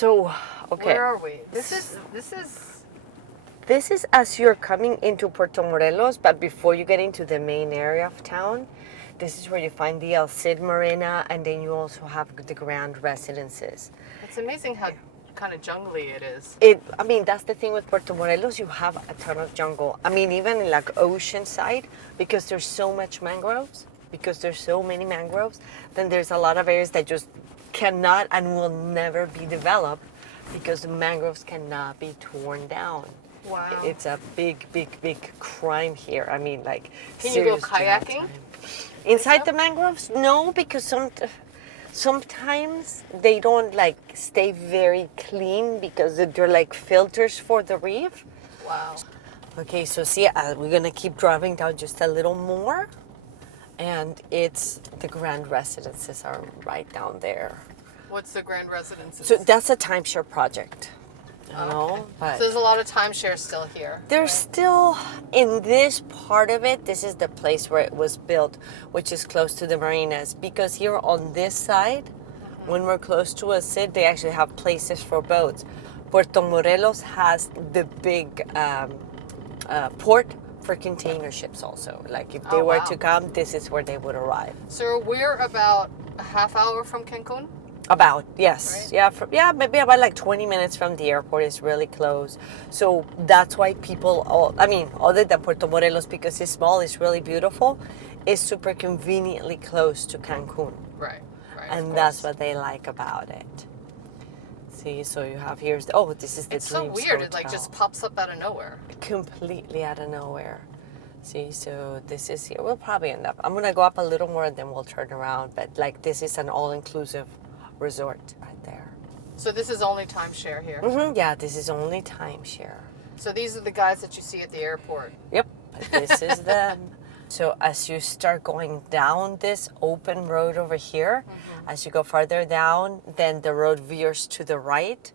So, okay. Where are we? This is This is as you're coming into Puerto Morelos, but before you get into the main area of town, this is where you find the El Cid Marina, and then you also have the grand residences. It's amazing how kind of jungly it is. I mean, that's the thing with Puerto Morelos, you have a ton of jungle. I mean, even in like ocean side, because there's so much mangroves, because there's so many mangroves, then there's a lot of areas that just cannot and will never be developed because the mangroves cannot be torn down. Wow. It's a big, big, big crime here. I mean, like, Can you go serious jail kayaking? time. Inside the mangroves? No, because sometimes they don't like stay very clean because they're like filters for the reef. Wow. Okay, so see, we're gonna keep driving down just a little more, and it's the grand residences are right down there. What's the grand residences? So that's a timeshare project. You know, but so there's a lot of timeshare still here. there's still, in this part of it, this is the place where it was built, which is close to the marinas. Because here on this side, when we're close to a city, they actually have places for boats. Puerto Morelos has the big port for container ships also. Like if they were to come, this is where they would arrive. So we're about a half hour from Cancun? About, yes. Right? Yeah, maybe about like 20 minutes from the airport. Is really close. So that's why people, other than Puerto Morelos, because it's small, it's really beautiful, it's super conveniently close to Cancun. Right. And that's what they like about it. See, so you have this is the It's so Dreams weird. It Hotel. like just pops up out of nowhere. Completely out of nowhere. See, so this is here. We'll probably end up, I'm going to go up a little more and then we'll turn around. But like this is an all-inclusive resort right there. So this is only timeshare here? Yeah, this is only timeshare. So these are the guys that you see at the airport? Yep, this is them. So as you start going down this open road over here, as you go farther down, then the road veers to the right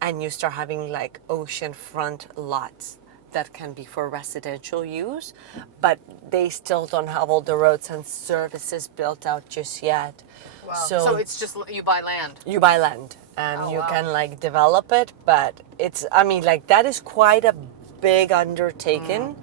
and you start having like oceanfront lots that can be for residential use, but they still don't have all the roads and services built out just yet. Wow. So it's just you buy land? You buy land and you can like develop it, but it's, that is quite a big undertaking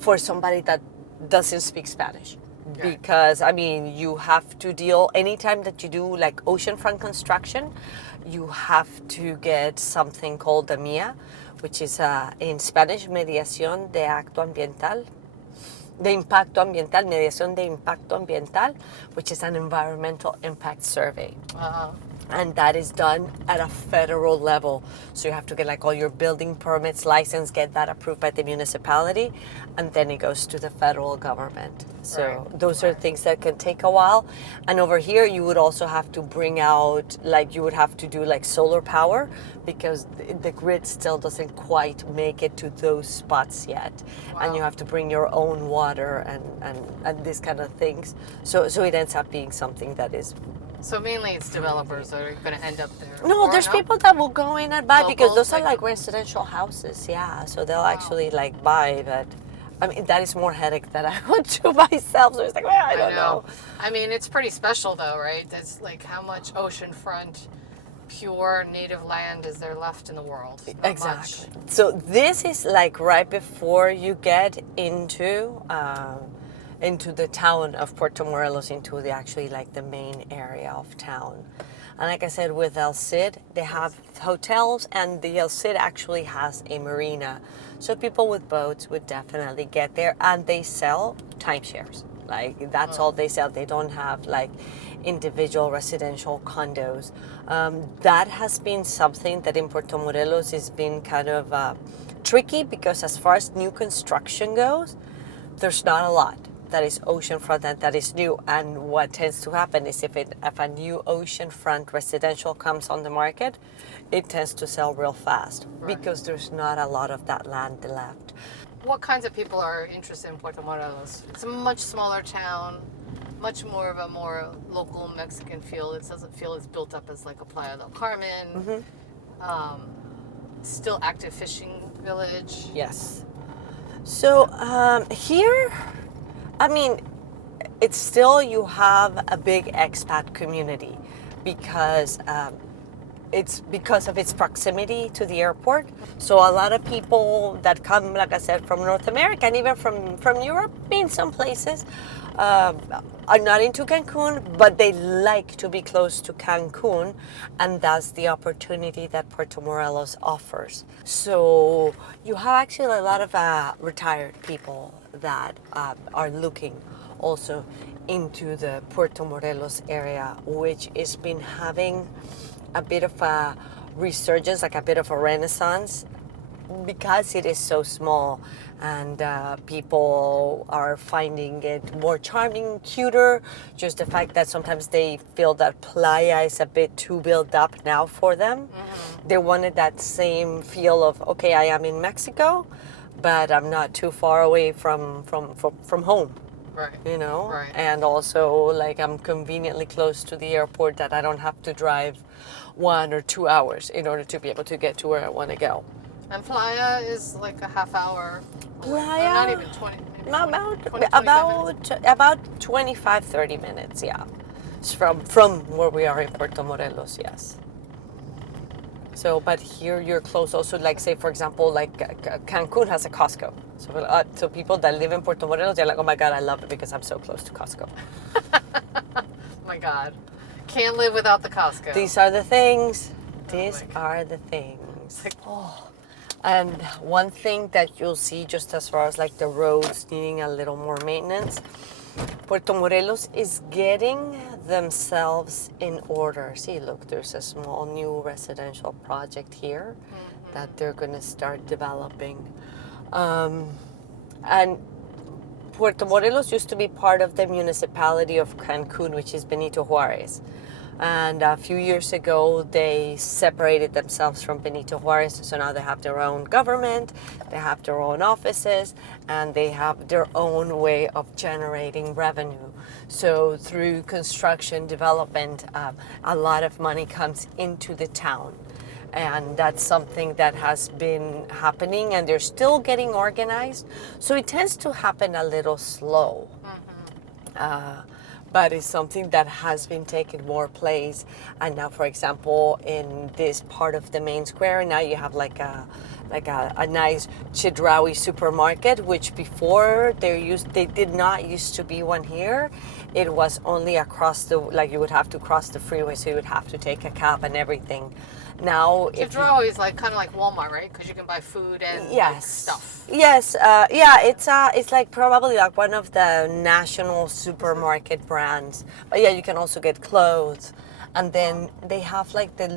for somebody that doesn't speak Spanish. Okay. Because, you have to deal, anytime that you do like oceanfront construction, you have to get something called the MIA, which is in Spanish, Mediación de Acto Ambiental. De Impacto Ambiental, Mediación de Impacto Ambiental, which is an environmental impact survey. And that is done at a federal level. So you have to get like all your building permits, license, get that approved by the municipality, and then it goes to the federal government. So those are things that can take a while. And over here, you would also have to bring out, like you would have to do like solar power because the grid still doesn't quite make it to those spots yet. And you have to bring your own water and these kind of things. So it ends up being something that is. So mainly it's developers that are going to end up there. No, there's people that will go in and buy because those are like like residential houses, yeah. So they'll actually like buy that. That is more headache that I would do myself. So it's like, well, I don't know. It's pretty special though, right? That's like how much oceanfront, pure native land is there left in the world? Not Exactly. much. So this is like right before you get into the town of Puerto Morelos, into the actually like the main area of town. And like I said, with El Cid, they have hotels, and the El Cid actually has a marina. So people with boats would definitely get there, and they sell timeshares. Like that's all they sell. They don't have like individual residential condos. That has been something that in Puerto Morelos has been kind of tricky because as far as new construction goes, there's not a lot that is oceanfront and that is new. And what tends to happen is if a new oceanfront residential comes on the market, it tends to sell real fast because there's not a lot of that land left. What kinds of people are interested in Puerto Morelos? It's a much smaller town, much more of a more local Mexican feel. It doesn't feel as built up as like a Playa del Carmen. Still active fishing village. Yes. So here, it's still, you have a big expat community because it's because of its proximity to the airport. So a lot of people that come, like I said, from North America and even from Europe, in some places, are not into Cancun, but they like to be close to Cancun, and that's the opportunity that Puerto Morelos offers. So you have actually a lot of retired people that are looking also into the Puerto Morelos area, which has been having a bit of a resurgence, like a bit of a renaissance, because it is so small, and people are finding it more charming, cuter. Just the fact that sometimes they feel that Playa is a bit too built up now for them. They wanted that same feel of, okay, I am in Mexico, but I'm not too far away from home. Right. You know, Right. and also like I'm conveniently close to the airport, that I don't have to drive 1 or 2 hours in order to be able to get to where I want to go. And Playa is like a half hour. Playa, Not even 20. Maybe 20, 25 minutes. about 25, 30 minutes, yeah. It's from where we are in Puerto Morelos, yes. So, but here you're close also, like say, for example, like Cancun has a Costco. So people that live in Puerto Morelos, they're like, oh my God, I love it because I'm so close to Costco. Oh my God. Can't live without the Costco. These are the things. Oh These my are the things. Oh. And one thing that you'll see, just as far as like the roads needing a little more maintenance, Puerto Morelos is getting themselves in order. See, look, there's a small new residential project here that they're going to start developing. And Puerto Morelos used to be part of the municipality of Cancun, which is Benito Juarez. And a few years ago, they separated themselves from Benito Juarez. So now they have their own government, they have their own offices, and they have their own way of generating revenue. So through construction development, a lot of money comes into the town. And that's something that has been happening, and they're still getting organized. So it tends to happen a little slow. But it's something that has been taking more place. And now, for example, in this part of the main square, now you have like a nice Chedraui supermarket, which before they did not used to be one here. It was only across like you would have to cross the freeway, so you would have to take a cab and everything. Now, Chedraui is like kind of like Walmart, right? Because you can buy food and like, stuff. Yes, yeah, it's like probably like one of the national supermarket brands. But yeah, you can also get clothes. And then they have like the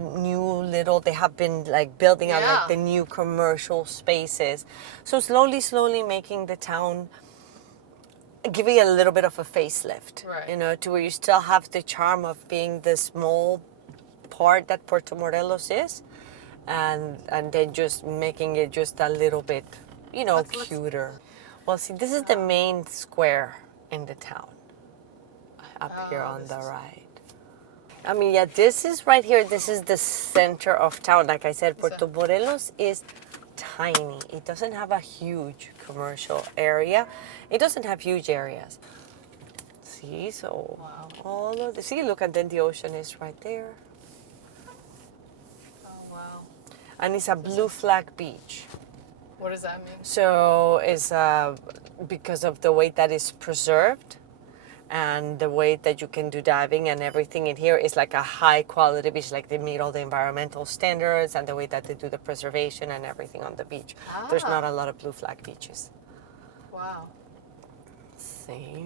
they have been like building out like the new commercial spaces. So slowly making the town, giving it a little bit of a facelift, right. You know, to where you still have the charm of being the small part that Puerto Morelos is, and then just making it just a little bit, you know, cuter. Well, see, this is the main square in the town, up here on the right. I mean, yeah, this is right here. This is the center of town. Like I said, Puerto Morelos is tiny. It doesn't have a huge commercial area. It doesn't have huge areas. See, so all of the, see, look, and then the ocean is right there. Oh, wow. And it's a blue flag beach. What does that mean? So it's because of the way that it's preserved, and the way that you can do diving and everything in here is like a high quality beach, like they meet all the environmental standards, and the way that they do the preservation and everything on the beach. There's not a lot of blue flag beaches. Wow. See?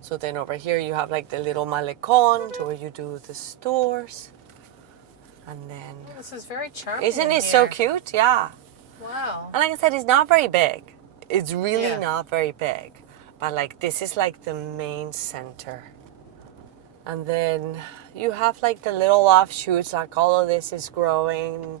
So then over here you have like the little Malecon to where you do the stores. And then... Oh, this is very charming. Isn't it so cute? Yeah. Wow. And like I said, it's not very big. It's really not very big. But like this is like the main center. And then you have like the little offshoots, like all of this is growing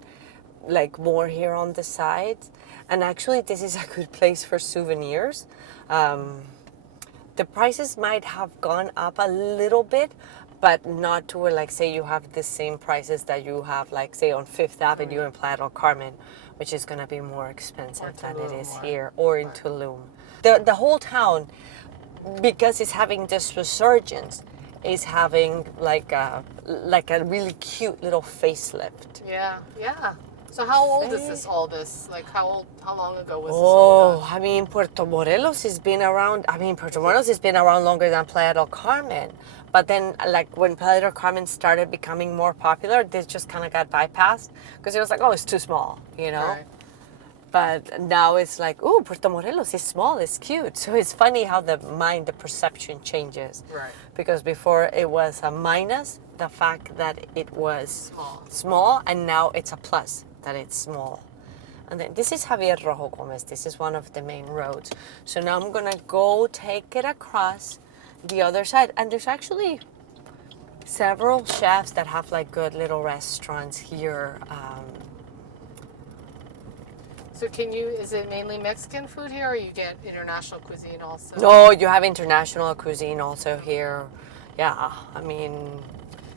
like more here on the sides. And actually this is a good place for souvenirs. The prices might have gone up a little bit, but not to where, like, say you have the same prices that you have, like, say, on Fifth Avenue in Playa del Carmen, which is going to be more expensive than it is here, or in Tulum. The whole town, because it's having this resurgence, is having like a really cute little facelift. Yeah, yeah. So how old is this? Like how long ago was this all done? I mean, Puerto Morelos has been around. Puerto Morelos has been around longer than Playa del Carmen. But then, like, when Playa del Carmen started becoming more popular, this just kind of got bypassed because it was like, oh, it's too small, you know? Right. But now it's like, oh, Puerto Morelos is small, it's cute. So it's funny how the perception changes. Right. Because before it was a minus, the fact that it was Small. and now it's a plus, that it's small. And then this is Javier Rojo Gomez. This is one of the main roads. So now I'm going to go take it across the other side. And there's actually several chefs that have like good little restaurants here. So is it mainly Mexican food here, or you get international cuisine also? No, you have international cuisine also here. Yeah, I mean,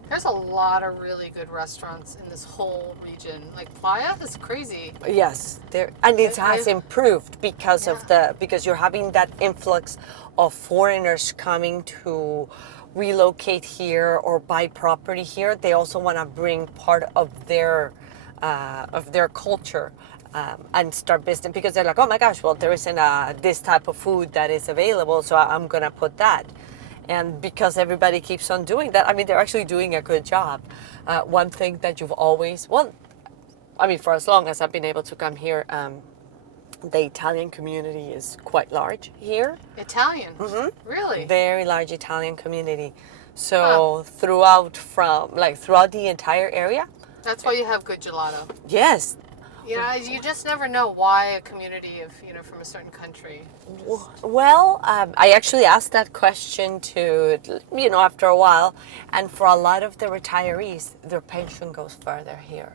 there's a lot of really good restaurants in this whole region. Like Playa is crazy. yes, there, and it has improved because of because you're having that influx of foreigners coming to relocate here or buy property here. They also want to bring part of their culture. And start business because they're like, oh my gosh, well, there isn't this type of food that is available, so I'm gonna put that. And because everybody keeps on doing that, I mean, they're actually doing a good job. One thing that you've always, for as long as I've been able to come here, the Italian community is quite large here. Italian? Mm-hmm. Really? Very large Italian community. So throughout the entire area. That's why you have good gelato. Yes. Yeah, you just never know why a community of, from a certain country. Well, I actually asked that question to, after a while, and for a lot of the retirees, their pension goes further here.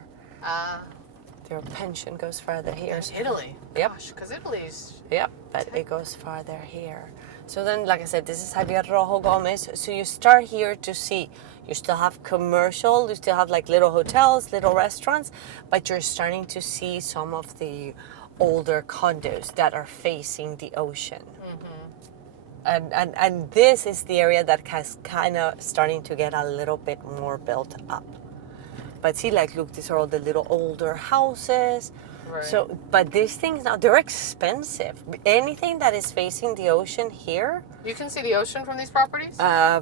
Their pension goes further here. In Italy? Yep. Gosh, because Italy's... Yep, but it goes farther here. So then, like I said, this is Javier Rojo Gomez. So you start here to see. You still have commercial, you still have like little hotels, little restaurants, but you're starting to see some of the older condos that are facing the ocean. Mm-hmm. And this is the area that has kind of starting to get a little bit more built up. But see, like, look, these are all the little older houses. Right. So, but these things now, they're expensive. Anything that is facing the ocean here. You can see the ocean from these properties?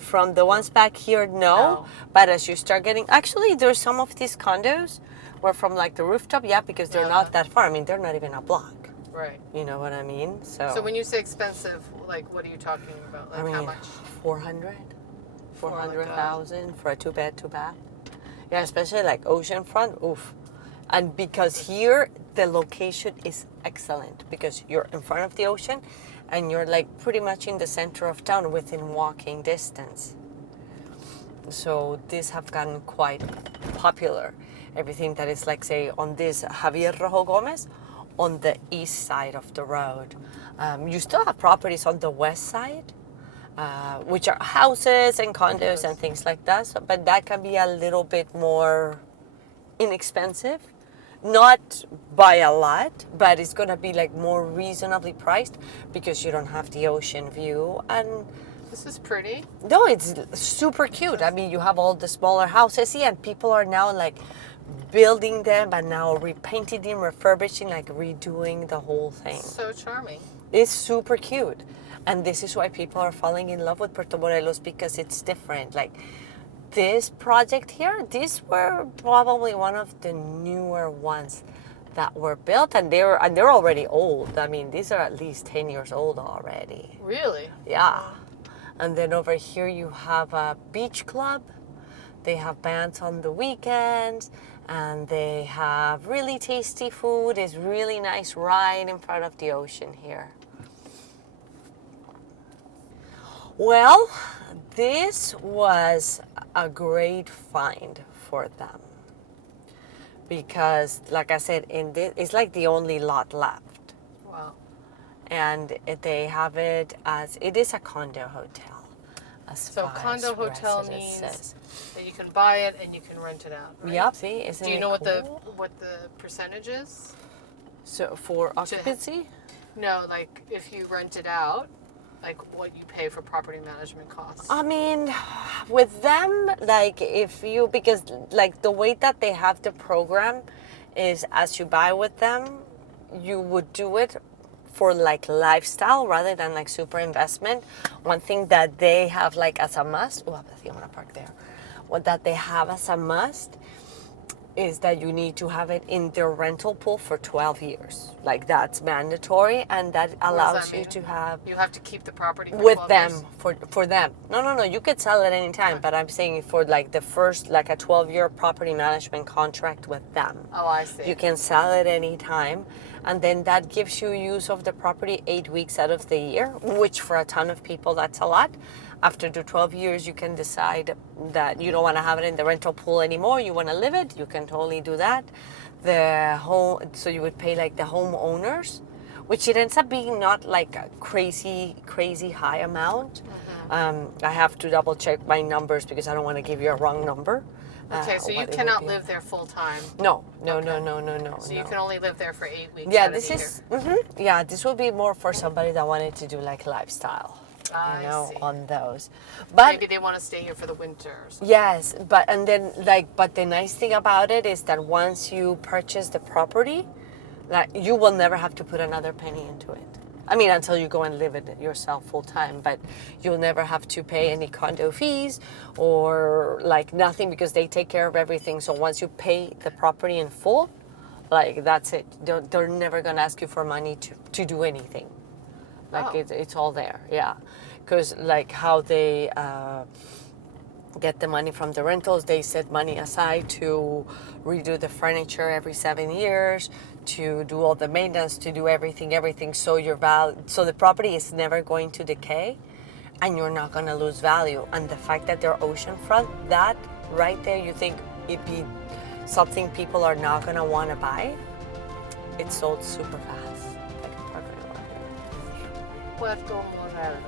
From the ones back here, no. But as you start getting, actually, there's some of these condos where from like the rooftop, because they're not that far. I mean, they're not even a block. Right. You know what I mean? So when you say expensive, like, what are you talking about? Like, how much? 400,000 for a 2-bed, 2-bath. Yeah, especially like Oceanfront, oof. And because here, the location is excellent because you're in front of the ocean and you're like pretty much in the center of town within walking distance. So these have gotten quite popular. Everything that is like, say, on this Javier Rojo Gomez, on the east side of the road. You still have properties on the west side, which are houses and condos and things like that. So, but that can be a little bit more inexpensive. Not by a lot, but it's going to be like more reasonably priced because you don't have the ocean view. And this is pretty. No, it's super cute. I mean, you have all the smaller houses here, and people are now like building them and now repainting them, refurbishing, like redoing the whole thing. So charming. It's super cute. And this is why people are falling in love with Puerto Morelos, because it's different. Like, this project here, these were probably one of the newer ones that were built, and they're already old. I mean, these are at least 10 years old already. Really? Yeah. And then over here you have a beach club. They have bands on the weekends, and they have really tasty food. It's really nice right in front of the ocean here. Well, this was a great find for them because, like I said, it's like the only lot left. Wow. And they have it as, it is a condo hotel. So condo hotel means that you can buy it and you can rent it out, right? Yep, see, isn't it Do you know cool? what the percentage is? So for occupancy? No, like if you rent it out, like what you pay for property management costs? I mean, with them, like because like the way that they have the program is as you buy with them, you would do it for like lifestyle rather than like super investment. One thing that they have like as a must, oh, I think I'm gonna park there. What that they have as a must is that you need to have it in their rental pool for 12 years. Like that's mandatory, and that allows you to have. You have to keep the property for With 12 them years? for them. No. You could sell it anytime, but I'm saying for like the first like a 12-year property management contract with them. Oh, I see. You can sell it anytime, and then that gives you use of the property 8 weeks out of the year, which for a ton of people that's a lot. After the 12 years, you can decide that you don't want to have it in the rental pool anymore. You want to live it. You can totally do that. So you would pay like the homeowners, which it ends up being not like a crazy high amount. I have to double check my numbers because I don't want to give you a wrong number. Okay, so you cannot live there full time. No. Okay. So you can only live there for 8 weeks. Yeah, out this of the is. year. Yeah, this will be more for somebody that wanted to do like lifestyle. I see. On those. But Maybe they want to stay here for the winter or something. yes, but the nice thing about it is that once you purchase the property, like you will never have to put another penny into it. I mean, until you go and live it yourself full time, but you'll never have to pay any condo fees or like nothing because they take care of everything. So once you pay the property in full, like that's it. They're never gonna ask you for money to do anything. Like it's all there, yeah. Because like how they get the money from the rentals, they set money aside to redo the furniture every 7 years, to do all the maintenance, to do everything. So so the property is never going to decay, and you're not gonna lose value. And the fact that they're oceanfront, that right there, you think it'd be something people are not gonna want to buy. It's sold super fast. Like a parking lot here. Puerto Morelos.